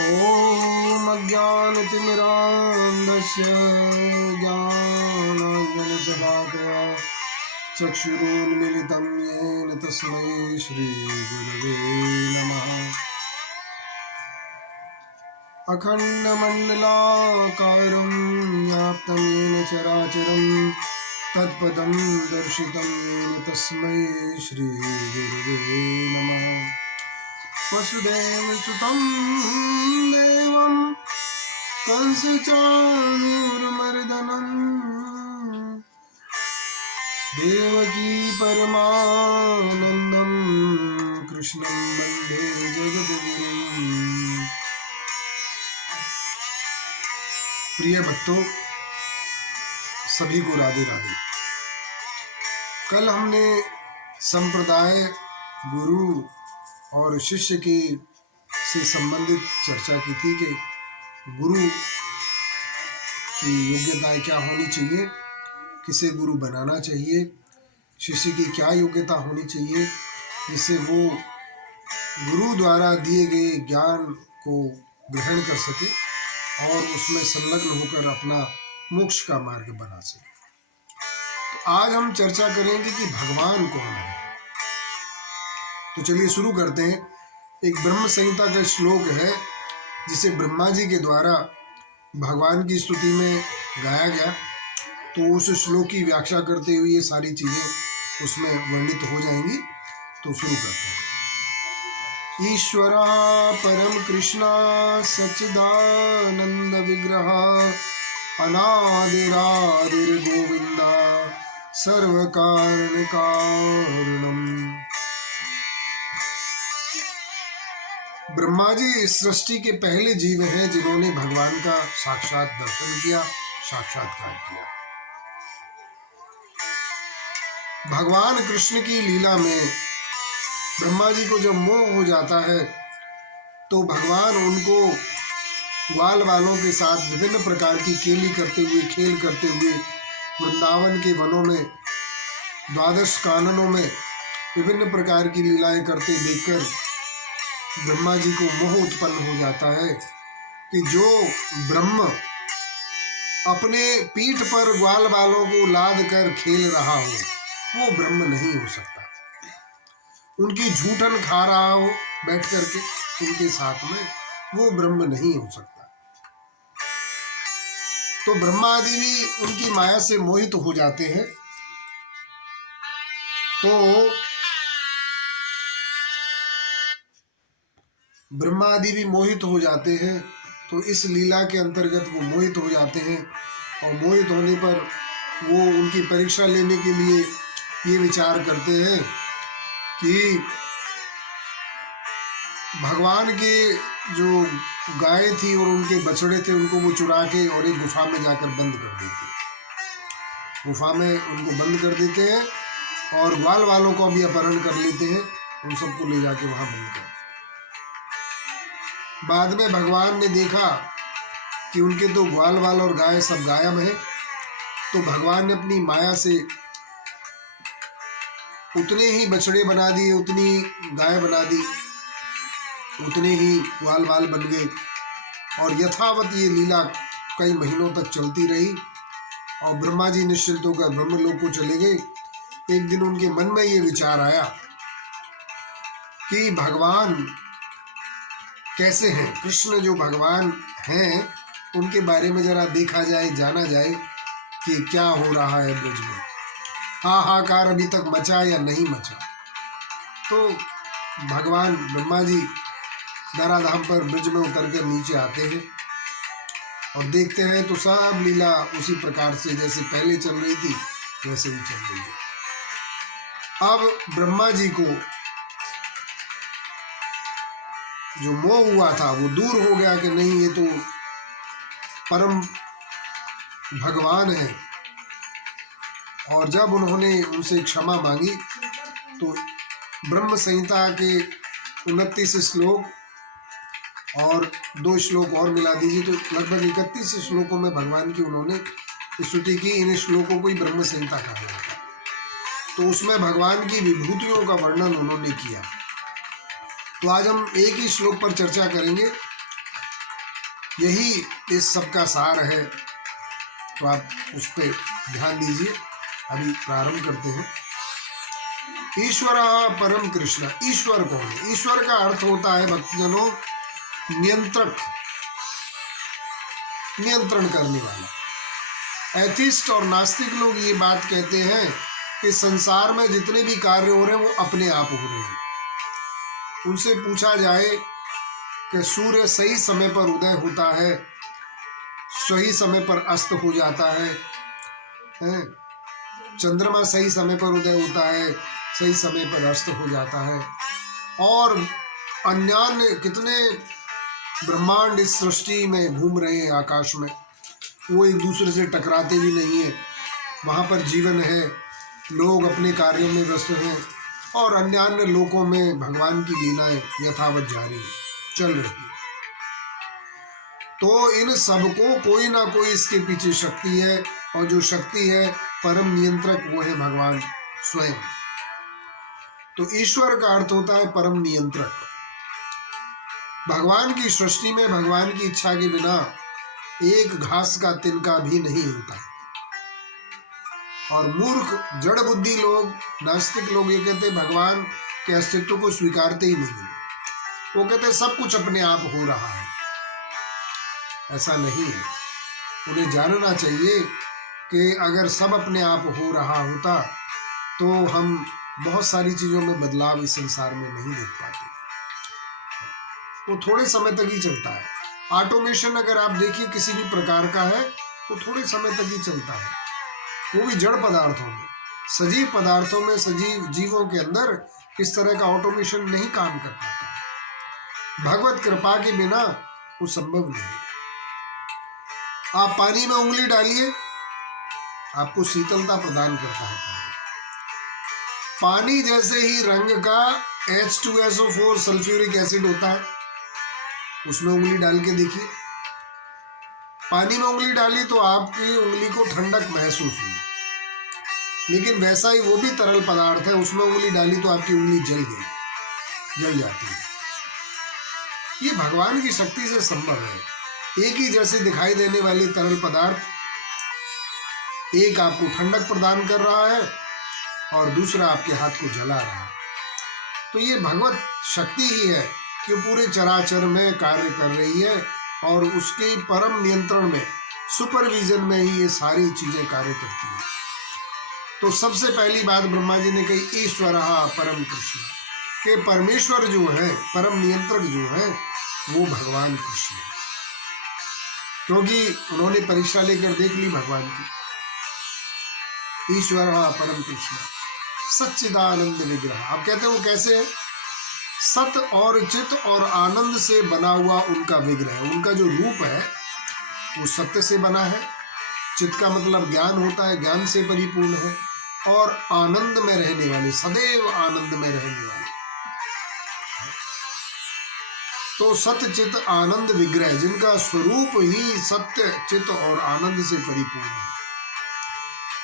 ॐ अज्ञानतिमिरान्धस्य ज्ञानाञ्जनशलाकया चक्षुरुन्मिलितं येन तस्मै श्रीगुरवे नमः। अखण्डमण्डलाकारं व्याप्तं येन चराचरं तत्पदं दर्शितं येन तस्मै श्रीगुरवे नमः। वसुदेवसुतं देवं कंसचाणूरमर्दनं देवकी परमानन्दं कृष्णं वन्दे जगद्गुरुम्। प्रिय भक्तों, सभी को राधे राधे। कल हमने संप्रदाय, गुरु और शिष्य की से संबंधित चर्चा की थी कि गुरु की योग्यताएं क्या होनी चाहिए, किसे गुरु बनाना चाहिए, शिष्य की क्या योग्यता होनी चाहिए जिससे वो गुरु द्वारा दिए गए ज्ञान को ग्रहण कर सके और उसमें संलग्न होकर अपना मोक्ष का मार्ग बना सके। तो आज हम चर्चा करेंगे कि भगवान कौन है। तो चलिए शुरू करते हैं। एक ब्रह्म संहिता का श्लोक है जिसे ब्रह्मा जी के द्वारा भगवान की स्तुति में गाया गया। तो उस श्लोक की व्याख्या करते हुए ये सारी चीजें उसमें वर्णित हो जाएंगी। तो शुरू करते हैं। ईश्वरा परम कृष्णा सच्चिदानंद विग्रह अनादिरादिर गोविंदा सर्व कारण कारणम। ब्रह्मा जी इस सृष्टि के पहले जीव हैं जिन्होंने भगवान का साक्षात दर्शन किया, साक्षात्कार किया। भगवान कृष्ण की लीला में ब्रह्मा जी को जब मोह हो जाता है तो भगवान उनको ग्वाल वालों के साथ विभिन्न प्रकार की खेल करते हुए वृंदावन के वनों में द्वादश काननों में विभिन्न प्रकार की लीलाएं करते देखकर ब्रह्मा जी को मोह उत्पन्न हो जाता है कि जो ब्रह्म अपने पीठ पर ग्वाल बालों को लाद कर खेल रहा हो वो ब्रह्म नहीं हो सकता। उनकी झूठन खा रहा हो बैठ करके उनके साथ में, वो ब्रह्म नहीं हो सकता। तो ब्रह्मा आदि भी उनकी माया से मोहित हो जाते हैं। तो ब्रह्मा आदि भी मोहित हो जाते हैं। तो इस लीला के अंतर्गत वो मोहित हो जाते हैं और मोहित होने पर वो उनकी परीक्षा लेने के लिए ये विचार करते हैं कि भगवान के जो गाय थी और उनके बछड़े थे उनको वो चुरा के और एक गुफा में जाकर बंद कर देते हैं। गुफा में उनको बंद कर देते हैं और ग्वाल वालों को भी अपहरण कर लेते हैं, उन सबको ले जाके वहां बंद कर। बाद में भगवान ने देखा कि उनके तो ग्वाल वाल और गाय सब गायब हैं। तो भगवान ने अपनी माया से उतने ही बछड़े बना दिए, उतनी गाय बना दी, उतने ही ग्वाल वाल बन गए और यथावत ये लीला कई महीनों तक चलती रही। और ब्रह्मा जी निश्चिंत होकर ब्रह्मलोक को चले गए। एक दिन उनके मन में ये विचार आया कि भगवान कैसे हैं, कृष्ण जो भगवान हैं उनके बारे में जरा देखा जाए, जाना जाए कि क्या हो रहा है ब्रज में, हाहाकार अभी तक मचा या नहीं मचा। तो भगवान ब्रह्मा जी धराधाम पर ब्रज में उतर कर नीचे आते हैं और देखते हैं तो सब लीला उसी प्रकार से जैसे पहले चल रही थी वैसे ही चल रही है। अब ब्रह्मा जी को जो मोह हुआ था वो दूर हो गया कि नहीं ये तो परम भगवान है। और जब उन्होंने उनसे क्षमा मांगी तो ब्रह्म संहिता के 29 श्लोक और 2 श्लोक और मिला दीजिए तो लगभग 31 श्लोकों में भगवान की उन्होंने स्तुति की। इन श्लोकों को ही ब्रह्म संहिता कहा जाता है। तो उसमें भगवान की विभूतियों का वर्णन उन्होंने किया। तो आज हम एक ही श्लोक पर चर्चा करेंगे यही इस सब का सार है। तो आप उस पर ध्यान दीजिए। अभी प्रारंभ करते हैं। ईश्वर परम कृष्ण। ईश्वर कौन है? ईश्वर का अर्थ होता है भक्तजनों नियंत्रक, नियंत्रण करने वाला। एथिस्ट और नास्तिक लोग ये बात कहते हैं कि संसार में जितने भी कार्य हो रहे हैं वो अपने आप हो रहे हैं। उनसे पूछा जाए कि सूर्य सही समय पर उदय होता है, सही समय पर अस्त हो जाता है, चंद्रमा सही समय पर उदय होता है, सही समय पर अस्त हो जाता है, और अन्य कितने ब्रह्मांड इस सृष्टि में घूम रहे हैं आकाश में, वो एक दूसरे से टकराते भी नहीं है। वहाँ पर जीवन है, लोग अपने कार्यों में व्यस्त हैं, और अन्य लोकों में भगवान की लीलाएं यथावत जारी चल रही है। तो इन सबको कोई ना कोई इसके पीछे शक्ति है, और जो शक्ति है परम नियंत्रक वो है भगवान स्वयं। तो ईश्वर का अर्थ होता है परम नियंत्रक। भगवान की सृष्टि में भगवान की इच्छा के बिना एक घास का तिनका भी नहीं हिलता। और मूर्ख जड़ बुद्धि लोग, नास्तिक लोग ये कहते भगवान के अस्तित्व को स्वीकारते ही नहीं। वो कहते सब कुछ अपने आप हो रहा है। ऐसा नहीं है। उन्हें जानना चाहिए कि अगर सब अपने आप हो रहा होता तो हम बहुत सारी चीज़ों में बदलाव इस संसार में नहीं देख पाते। वो थोड़े समय तक ही चलता है। ऑटोमेशन अगर आप देखिए किसी भी प्रकार का है वो थोड़े समय तक ही चलता है, वो भी जड़ पदार्थों में। सजीव पदार्थों में, सजीव जीवों के अंदर इस तरह का ऑटोमेशन नहीं काम कर पाता। भगवत कृपा के बिना वो संभव नहीं। आप पानी में उंगली डालिए, आपको शीतलता प्रदान करता है पानी। जैसे ही रंग का H2SO4 सल्फ्यूरिक एसिड होता है, उसमें उंगली डाल के देखिए। पानी में उंगली डाली तो आपकी उंगली को ठंडक महसूस हुई, लेकिन वैसा ही वो भी तरल पदार्थ है, उसमें उंगली डाली तो आपकी उंगली जल गई, जल जाती है। ये भगवान की शक्ति से संभव है। एक ही जैसे दिखाई देने वाली तरल पदार्थ, एक आपको ठंडक प्रदान कर रहा है और दूसरा आपके हाथ को जला रहा है। तो ये भगवत शक्ति ही है जो पूरे चराचर में कार्य कर रही है, और उसके परम नियंत्रण में, सुपरविजन में ही ये सारी चीजें कार्य करती हैं। तो सबसे पहली बात ब्रह्मा जी ने कही ईश्वर परम कृष्ण, के परमेश्वर जो है, परम नियंत्रक जो है, वो भगवान कृष्ण है। क्योंकि उन्होंने परीक्षा लेकर देख ली भगवान की। ईश्वर परम कृष्ण सच्चिदानंद विग्रह। आप कहते हैं वो कैसे है? सत और चित और आनंद से बना हुआ उनका विग्रह, उनका जो रूप है वो सत्य से बना है। चित का मतलब ज्ञान होता है, ज्ञान से परिपूर्ण है, और आनंद में रहने वाले, सदैव आनंद में रहने वाले। तो सत्य चित आनंद विग्रह, जिनका स्वरूप ही सत्य चित और आनंद से परिपूर्ण है।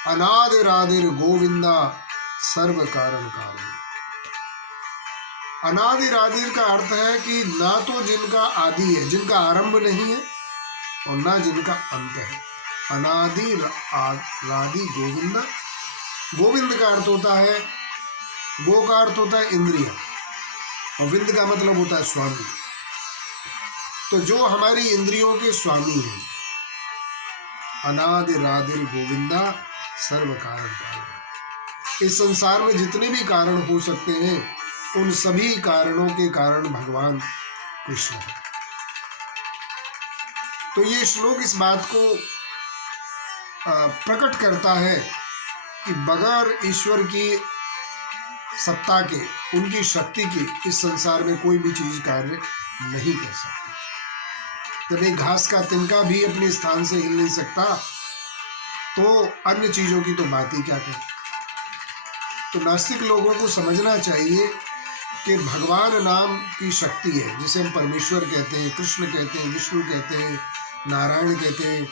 अनादिरादिर गोविंदा सर्व कारण कारण। अनादिरादिर का अर्थ है कि ना तो जिनका आदि है, जिनका आरंभ नहीं है, और ना जिनका अंत है। अनादि रादि गोविंदा। गोविंद का अर्थ होता है, गो का अर्थ होता है इंद्रिय, और विंद का मतलब होता है स्वामी। तो जो हमारी इंद्रियों के स्वामी हैं, अनादिरादिर गोविंदा सर्व कारण कारण। इस संसार में जितने भी कारण हो सकते हैं, उन सभी कारणों के कारण भगवान कृष्ण है। तो ये श्लोक इस बात को प्रकट करता है कि बगैर ईश्वर की सत्ता के, उनकी शक्ति की, इस संसार में कोई भी चीज कार्य नहीं कर सकती। जब एक घास का तिनका भी अपने स्थान से हिल नहीं सकता, तो अन्य चीजों की तो बात ही क्या करें। तो नास्तिक लोगों को समझना चाहिए कि भगवान नाम की शक्ति है, जिसे हम परमेश्वर कहते हैं, कृष्ण कहते हैं, विष्णु कहते हैं, नारायण कहते हैं,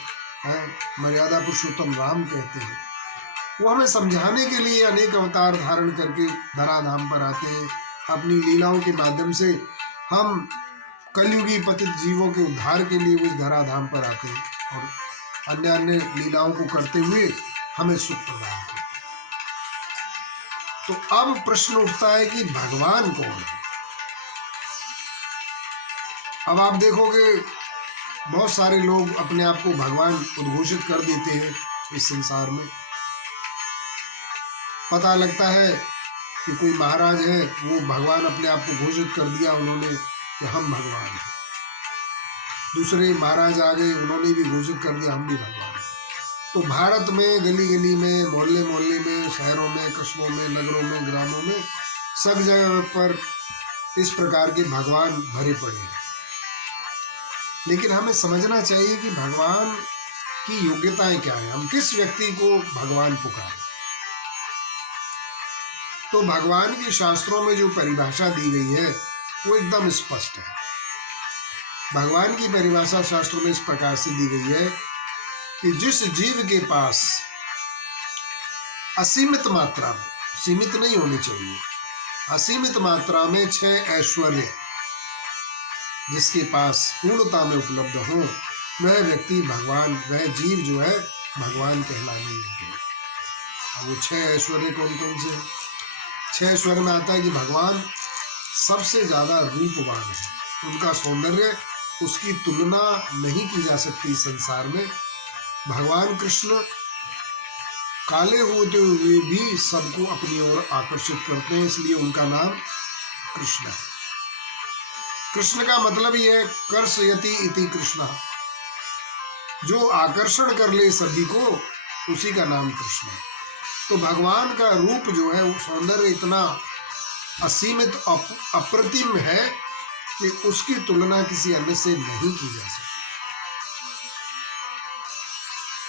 मर्यादा पुरुषोत्तम राम कहते हैं। वो हमें समझाने के लिए अनेक अवतार धारण करके धराधाम पर आते हैं। अपनी लीलाओं के माध्यम से हम कलयुगी पतित जीवों के उद्धार के लिए वो इस धराधाम पर आते हैं और अन्य अन्य लीलाओं को करते हुए हमें सुख प्रदान करते हैं। तो अब प्रश्न उठता है कि भगवान कौन है। अब आप देखोगे बहुत सारे लोग अपने आप को भगवान उद्घोषित कर देते हैं इस संसार में। पता लगता है कि कोई महाराज है, वो भगवान अपने आप को घोषित कर दिया उन्होंने कि हम भगवान हैं। दूसरे महाराज आ गए, उन्होंने भी घोषित कर दिया हम भी भगवान हैं। तो भारत में गली गली में, मोहल्ले मोहल्ले में, शहरों में, कस्बों में, नगरों में, ग्रामों में, सब जगह पर इस प्रकार के भगवान भरे पड़े हैं। लेकिन हमें समझना चाहिए कि भगवान की योग्यताएं क्या है, हम किस व्यक्ति को भगवान पुकारें। तो भगवान की शास्त्रों में जो परिभाषा दी गई है वो एकदम स्पष्ट है। भगवान की परिभाषा शास्त्रों में इस प्रकार से दी गई है कि जिस जीव के पास असीमित मात्रा में, सीमित नहीं होनी चाहिए, असीमित मात्रा में 6 ऐश्वर्य जिसके पास पूर्णता में उपलब्ध हो, वह व्यक्ति भगवान, वह जीव जो है भगवान कहलाने योग्य है। अब वो 6 ऐश्वर्य कौन कौन से हैं? 6 ऐश्वर्य में आता है कि भगवान सबसे ज्यादा रूपवान है, उनका सौंदर्य, उसकी तुलना नहीं की जा सकती संसार में। भगवान कृष्ण काले होते हुए भी सबको अपनी ओर आकर्षित करते हैं, इसलिए उनका नाम कृष्ण है। कृष्ण का मतलब ही है कर्षयति इति कृष्ण, जो आकर्षण कर ले सभी को, उसी का नाम कृष्ण है। तो भगवान का रूप जो है वो सौंदर्य इतना असीमित अप्रतिम है कि उसकी तुलना किसी अन्य से नहीं की जा सकती।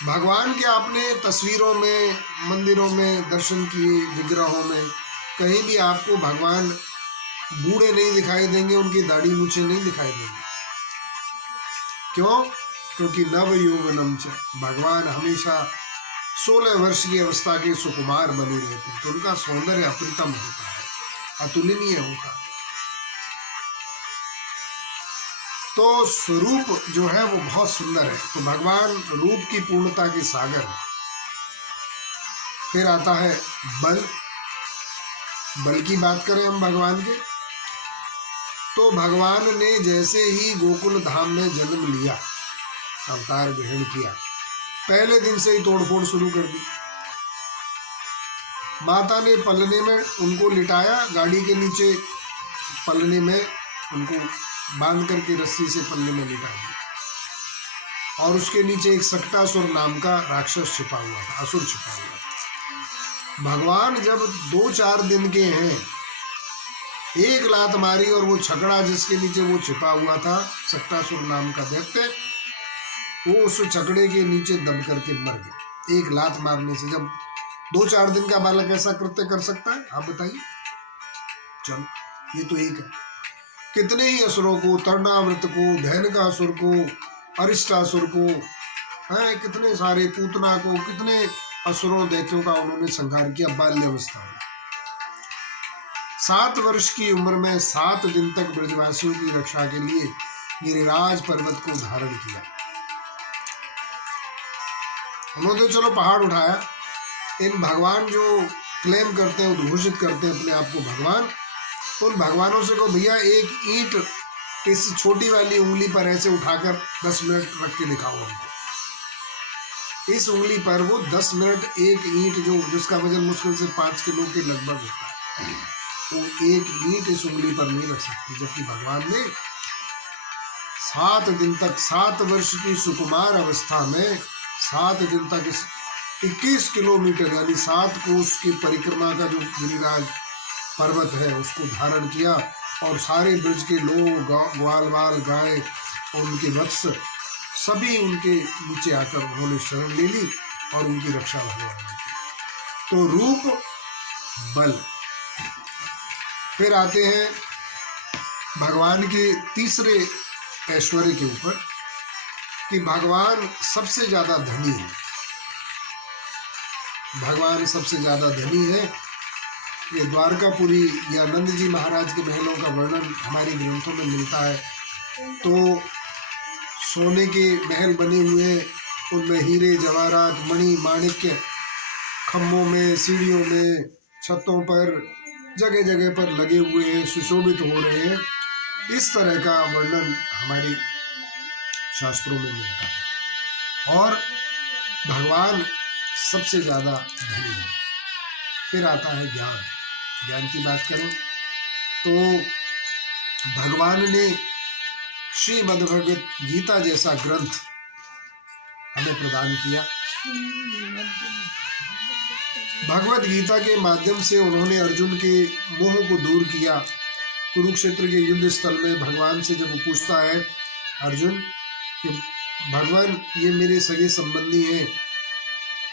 भगवान के आपने तस्वीरों में, मंदिरों में दर्शन किए, विग्रहों में, कहीं भी आपको भगवान बूढ़े नहीं दिखाई देंगे, उनकी दाढ़ी मूछें नहीं दिखाई देंगी। क्यों? क्योंकि नव यौवनम च, भगवान हमेशा 16 वर्ष की अवस्था के सुकुमार बने रहते हैं। तो उनका सौंदर्य अप्रतिम होता है, अतुलनीय होता है। तो स्वरूप जो है वो बहुत सुंदर है। तो भगवान रूप की पूर्णता के सागर है। फिर आता है बल। बल की बात करें हम भगवान के, तो भगवान ने जैसे ही गोकुल धाम में जन्म लिया, अवतार ग्रहण किया, पहले दिन से ही तोड़फोड़ शुरू कर दी। माता ने पलने में उनको लिटाया, गाड़ी के नीचे पलने में उनको बांध करके रस्सी से पलने में लिटा दिया, और उसके नीचे एक सक्टासुर नाम का राक्षस छिपा हुआ था, असुर छिपा हुआ था। भगवान जब 2-4 दिन के हैं, एक लात मारी और वो छकड़ा जिसके नीचे वो छिपा हुआ था, सक्टासुर नाम का दैत्य, वो उस छकड़े के नीचे दब करके मर गए। एक लात मारने से। जब 2-4 दिन का बालक ऐसा कृत्य कर सकता है, आप बताइए। चलो, ये तो एक है। कितने ही असुरों को, तर्णावृत को, धैनकासुर को, अरिष्टासुर को, हैं, कितने सारे, पूतना को, कितने असुरों दैत्यों का उन्होंने संहार किया बाल्यावस्था में। 7 वर्ष की उम्र में 7 दिन तक ब्रजवासियों की रक्षा के लिए गिरिराज पर्वत को धारण किया। उन्होंने चलो पहाड़ उठाया। इन भगवान जो क्लेम करते हैं, उद्घोषित करते हैं अपने आप को भगवान, उन भगवानों से को भैया एक ईंट इस छोटी वाली उंगली पर ऐसे उठाकर 10 मिनट रख के दिखाओ हमको। इस उंगली पर वो 10 मिनट एक ईंट, जो जिसका वजन मुश्किल से 5 किलो के लगभग होता है, वो एक ईंट इस उंगली पर नहीं रख सकती। जबकि भगवान ने 7 दिन तक, 7 वर्ष की सुकुमार अवस्था में 7 दिन तक इस 21 किलोमीटर यानी 7 कोस की परिक्रमा का जो गिरिराज पर्वत है उसको धारण किया, और सारे ब्रज के लोग, ग्वाल बाल, गाय और उनके वत्स सभी उनके नीचे आकर उन्होंने शरण ले ली और उनकी रक्षा भगवान ने की। तो रूप, बल। फिर आते हैं भगवान के तीसरे ऐश्वर्य के ऊपर कि भगवान सबसे ज्यादा धनी है। भगवान सबसे ज्यादा धनी है। ये द्वारकापुरी या नंद जी महाराज के महलों का वर्णन हमारे ग्रंथों में मिलता है तो सोने के महल बने हुए, उनमें हीरे जवाहरात मणि माणिक्य खम्भों में, सीढ़ियों में, छतों पर, जगह जगह पर लगे हुए हैं, सुशोभित हो रहे हैं। इस तरह का वर्णन हमारे शास्त्रों में मिलता है। और भगवान सबसे ज़्यादा धनी है। फिर आता है ज्ञान। ज्ञान की बात करें तो भगवान ने श्रीमद् भगवत गीता जैसा ग्रंथ हमें प्रदान किया। भगवत गीता के माध्यम से उन्होंने अर्जुन के मोह को दूर किया। कुरुक्षेत्र के युद्ध स्थल में भगवान से जब वो पूछता है अर्जुन कि भगवान ये मेरे सगे संबंधी हैं,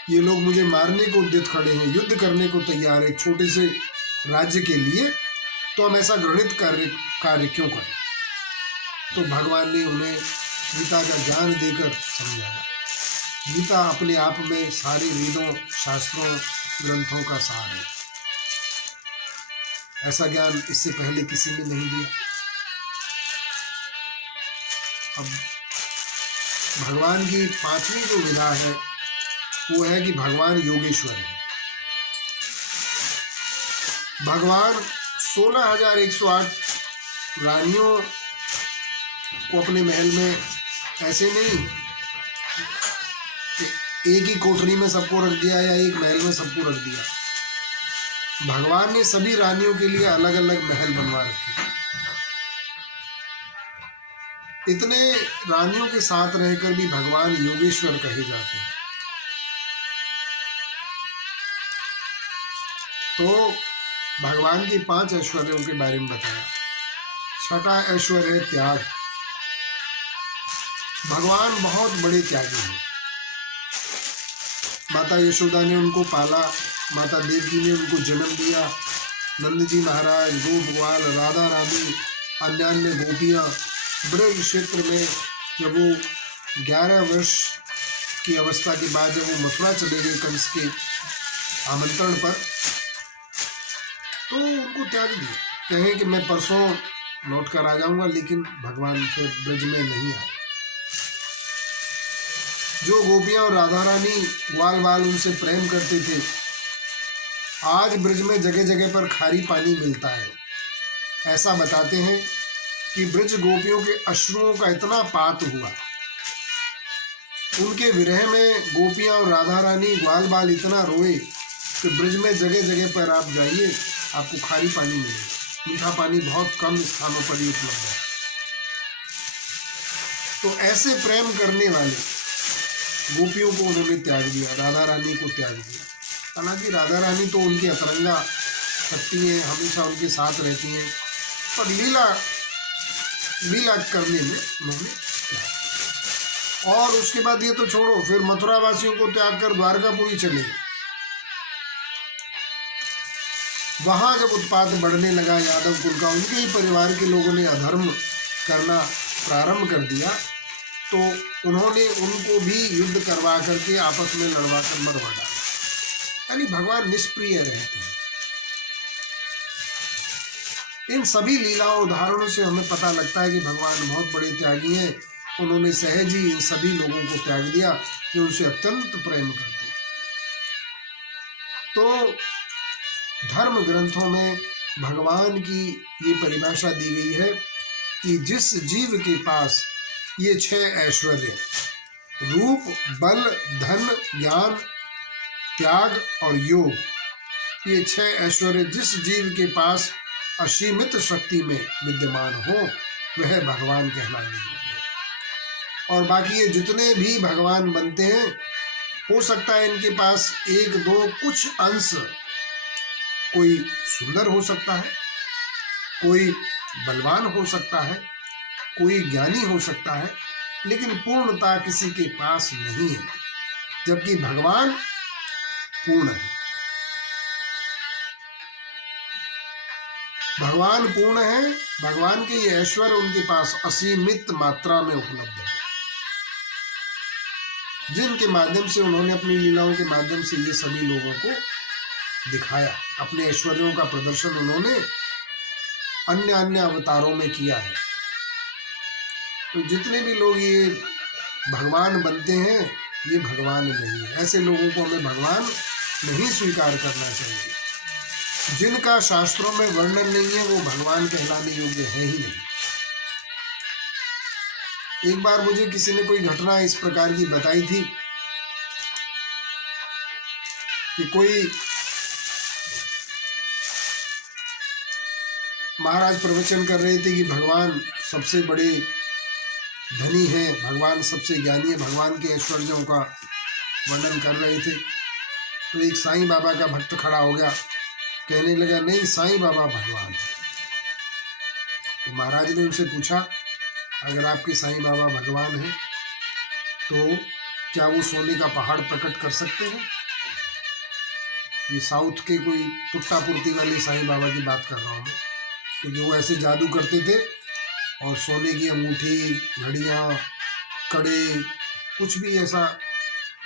ये लोग मुझे मारने को उद्यत खड़े हैं, युद्ध करने को तैयार है एक छोटे से राज्य के लिए, तो हम ऐसा घृणित कार्य क्यों करें? तो भगवान ने उन्हें गीता का ज्ञान देकर समझाया। गीता अपने आप में सारे वेदों, शास्त्रों, ग्रंथों का सार है। ऐसा ज्ञान इससे पहले किसी ने नहीं दिया। अब भगवान की पांचवी जो विधा है वो है कि भगवान योगेश्वर है। भगवान 16,108 रानियों को अपने महल में ऐसे नहीं एक ही कोठरी में सबको रख दिया या एक महल में सबको रख दिया। भगवान ने सभी रानियों के लिए अलग अलग महल बनवा रखे। इतने रानियों के साथ रहकर भी भगवान योगेश्वर कहे जाते हैं। तो भगवान के 5 ऐश्वर्यों के बारे में बताया। छठा ऐश्वर्य है त्याग। भगवान बहुत बड़े त्यागी हैं। माता यशोदा ने उनको पाला, माता देवकी ने उनको जन्म दिया, नंद जी महाराज, गोप ग्वाल, राधा रानी, अन्यान्य गोपियाँ ब्रज क्षेत्र में जब वो 11 वर्ष की अवस्था के बाद जब वो मथुरा चले गए कंस के आमंत्रण पर, तो उनको त्याग दिया। कहें कि मैं परसों लौट कर आ जाऊंगा, लेकिन भगवान फिर ब्रज में नहीं आए। जो गोपियां और राधा रानी ग्वाल बाल उनसे प्रेम करते थे, आज ब्रज में जगह जगह पर खारी पानी मिलता है। ऐसा बताते हैं कि ब्रज गोपियों के अश्रुओं का इतना पात हुआ, उनके विरह में गोपियां और राधा रानी ग्वाल बाल इतना रोए कि ब्रज में जगह जगह पर आप जाइए, आपको खारी पानी मिलेगा। मीठा पानी बहुत कम स्थानों पर ही उपलब्ध है। तो ऐसे प्रेम करने वाले गोपियों को उन्होंने त्याग दिया, राधा रानी को त्याग दिया। हालांकि राधा रानी तो उनकी अतरंगा शक्ति है, हमेशा उनके साथ रहती हैं, पर लीला करने में उन्होंने त्याग। और उसके बाद ये तो छोड़ो, फिर मथुरा वासियों को त्याग कर द्वारकापुरी चले गए। वहां जब उत्पात बढ़ने लगा यादव कुल का, उनके ही परिवार के लोगों ने अधर्म करना प्रारंभ कर दिया, तो उन्होंने उनको भी युद्ध करवा करके आपस में लड़वा कर मरवा डाला। यानी भगवान निष्प्रिय रहते हैं। इन सभी लीलाओं उदाहरणों से हमें पता लगता है कि भगवान बहुत बड़े त्यागी हैं। उन्होंने सहज ही इन सभी लोगों को त्याग दिया जो उनसे अत्यंत प्रेम करते थे। तो धर्म ग्रंथों में भगवान की ये परिभाषा दी गई है कि जिस जीव के पास ये 6 ऐश्वर्य रूप, बल, धन, ज्ञान, त्याग और योग, ये 6 ऐश्वर्य जिस जीव के पास असीमित शक्ति में विद्यमान हो, वह भगवान कहलाने योग्य है। और बाकी ये जितने भी भगवान बनते हैं, हो सकता है इनके पास 1-2 कुछ अंश, कोई सुंदर हो सकता है, कोई बलवान हो सकता है, कोई ज्ञानी हो सकता है, लेकिन पूर्णता किसी के पास नहीं है, जबकि भगवान पूर्ण है। भगवान पूर्ण है। भगवान के ये ऐश्वर्य उनके पास असीमित मात्रा में उपलब्ध है, जिनके माध्यम से उन्होंने अपनी लीलाओं के माध्यम से ये सभी लोगों को दिखाया। अपने ऐश्वर्यों का प्रदर्शन उन्होंने अन्य अन्य अवतारों में किया है। तो जितने भी लोग ये भगवान बनते हैं ये भगवान नहीं है। ऐसे लोगों को हमें भगवान नहीं स्वीकार करना चाहिए। जिनका शास्त्रों में वर्णन नहीं है वो भगवान कहलाने योग्य है ही नहीं। एक बार मुझे किसी ने कोई घटना इस प्रकार की बताई थी कि कोई महाराज प्रवचन कर रहे थे कि भगवान सबसे बड़े धनी है, भगवान सबसे ज्ञानी है, भगवान के ऐश्वर्यों का वर्णन कर रहे थे। तो एक साईं बाबा का भक्त खड़ा हो गया, कहने लगा नहीं साईं बाबा भगवान है। तो महाराज ने उनसे पूछा अगर आपके साईं बाबा भगवान हैं तो क्या वो सोने का पहाड़ प्रकट कर सकते हैं? ये साउथ के कोई पुट्टा पुर्ती वाले साईं बाबा की बात कर रहा हूँ मैं, क्योंकि वो ऐसे जादू करते थे और सोने की अंगूठी, घड़ियाँ, कड़े, कुछ भी ऐसा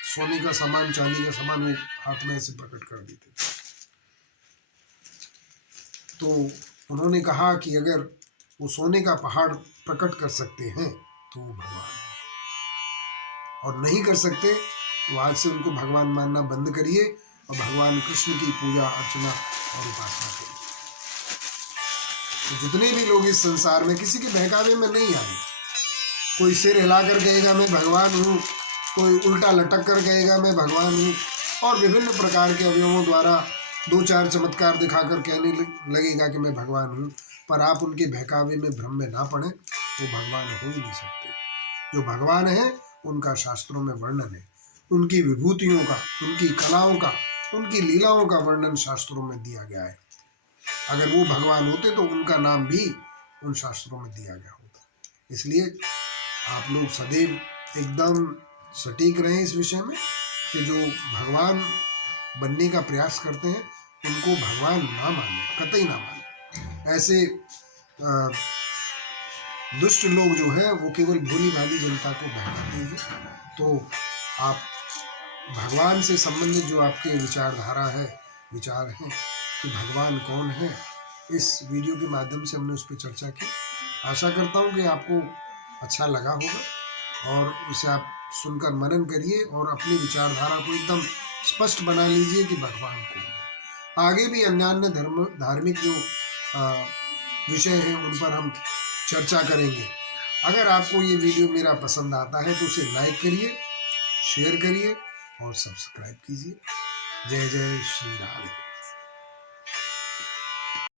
सोने का सामान, चांदी का सामान वो हाथ में ऐसे प्रकट कर देते थे। तो उन्होंने कहा कि अगर वो सोने का पहाड़ प्रकट कर सकते हैं तो वो भगवान है, और नहीं कर सकते तो आज से उनको भगवान मानना बंद करिए और भगवान कृष्ण की पूजा अर्चना और उपासना करिए। तो जितने भी लोग इस संसार में किसी के बहकावे में नहीं आए, कोई सिर हिलाकर कहेगा मैं भगवान हूँ, कोई उल्टा लटक कर कहेगा मैं भगवान हूँ, और विभिन्न प्रकार के अवयवों द्वारा दो चार चमत्कार दिखाकर कहने लगेगा कि मैं भगवान हूँ, पर आप उनके बहकावे में भ्रम में ना पड़े वो भगवान हो ही नहीं सकते। जो भगवान है उनका शास्त्रों में वर्णन है, उनकी विभूतियों का, उनकी कलाओं का, उनकी लीलाओं का वर्णन शास्त्रों में दिया गया है। अगर वो भगवान होते तो उनका नाम भी उन शास्त्रों में दिया गया होता। इसलिए आप लोग सदैव एकदम सटीक रहें इस विषय में कि जो भगवान बनने का प्रयास करते हैं उनको भगवान ना माने, कतई ना माने। ऐसे दुष्ट लोग जो है वो केवल भोली भाली जनता को बहकाते हैं। तो आप भगवान से संबंधित जो आपके विचारधारा है, विचार हैं कि भगवान कौन है, इस वीडियो के माध्यम से हमने उस पर चर्चा की। आशा करता हूँ कि आपको अच्छा लगा होगा और उसे आप सुनकर मनन करिए और अपनी विचारधारा को एकदम स्पष्ट बना लीजिए कि भगवान कौन है। आगे भी अन्य धार्मिक जो विषय हैं उन पर हम चर्चा करेंगे। अगर आपको ये वीडियो मेरा पसंद आता है तो उसे लाइक करिए, शेयर करिए और सब्सक्राइब कीजिए। जय जय श्री राधे।